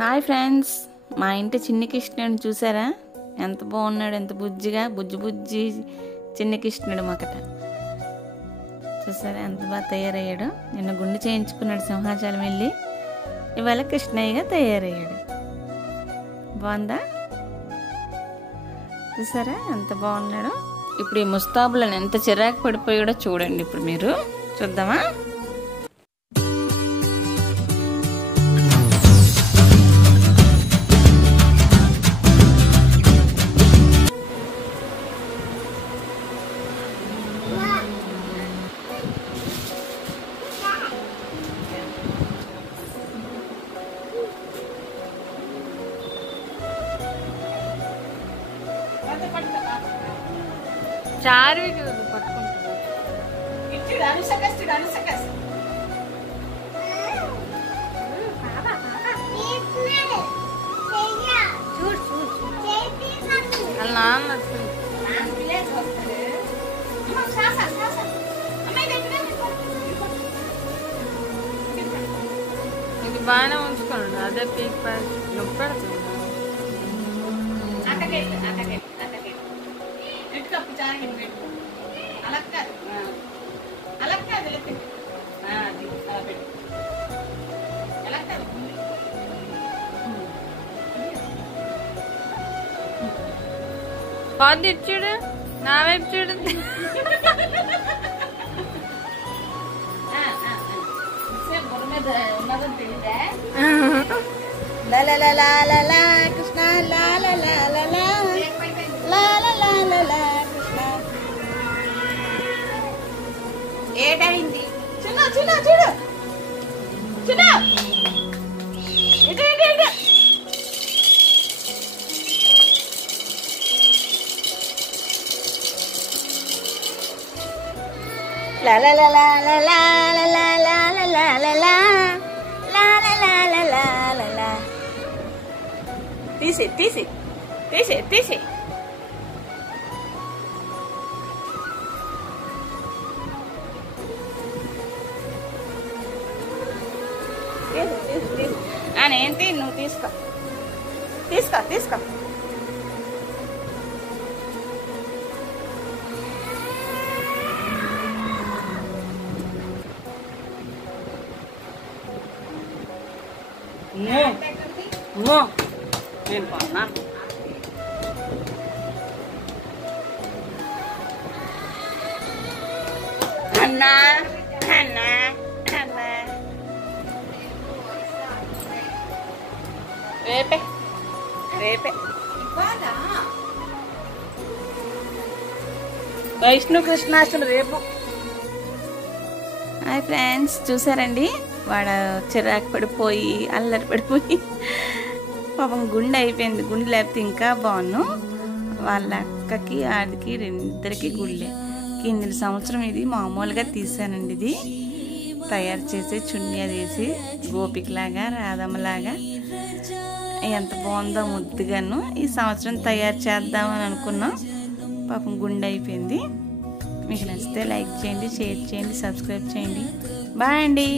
Hi friends, మా ఇంటి చిన్ని కృష్ణుడిని చూసారా? ఎంత బాగున్నాడు, ఎంత బుజ్జిగా బుజ్జి చిన్ని కృష్ణుడు మాకట. చూసారా ఎంత బాగా తయారయ్యాడు. నిన్న గుండు చేయించుకున్నాడు సింహాచలం వెళ్ళి, ఇవాళ కృష్ణయ్యగా తయారయ్యాడు. బాగుందా? చూసారా ఎంత బాగున్నాడు. ఇప్పుడు ఈ ముస్తాబులను ఎంత చిరాకు పడిపోయాడో చూడండి. ఇప్పుడు మీరు చూద్దామా? చార్వి పట్టుకుంటున్నాడు. వాళ్ళ నాన్న ఇది బాగానే ఉంచుకోండి. అదే పీక్ నొప్పి పెడుతుంది. పాదు ఇచ్చాడు, నా వైపు చూడు. ఏటైంది? చిన్న చిన్న చూడు చిన్న ఇటు ఇటు ఇటు. లా లా లా లా లా లా లా లా లా లా లా లా లా లా లా లా లా. తీసి తీసి తీసి తీసి. ఏంటి నువ్వు తీసుకో తీసుకో తీసుకో. నేను పోనా? అన్నా అన్నా అన్నా రేపే రేపే వైష్ణు కృష్ణాష్టమి రేపు. హాయ్ ఫ్రెండ్స్, చూసారండి వాడు చిరాకు పడిపోయి అల్లరి పడిపోయి పాపం గుండె అయిపోయింది. గుండె లేకపోతే ఇంకా బాగున్నాను. వాళ్ళ అక్కకి ఆడికి ఇద్దరికి గుళ్ళే. కింది సంవత్సరం ఇది మామూలుగా తీసానండి. ఇది తయారు చేసి చున్నీ అది వేసి గోపికలాగా రాధమ్మలాగా ఎంత బాగుందో ముద్దుగాను. ఈ సంవత్సరం తయారు చేద్దామని అనుకున్నాం. పాపం గుండె అయిపోయింది. మీకు నచ్చితే లైక్ చేయండి, షేర్ చేయండి, సబ్స్క్రైబ్ చేయండి. బాయ్ అండి.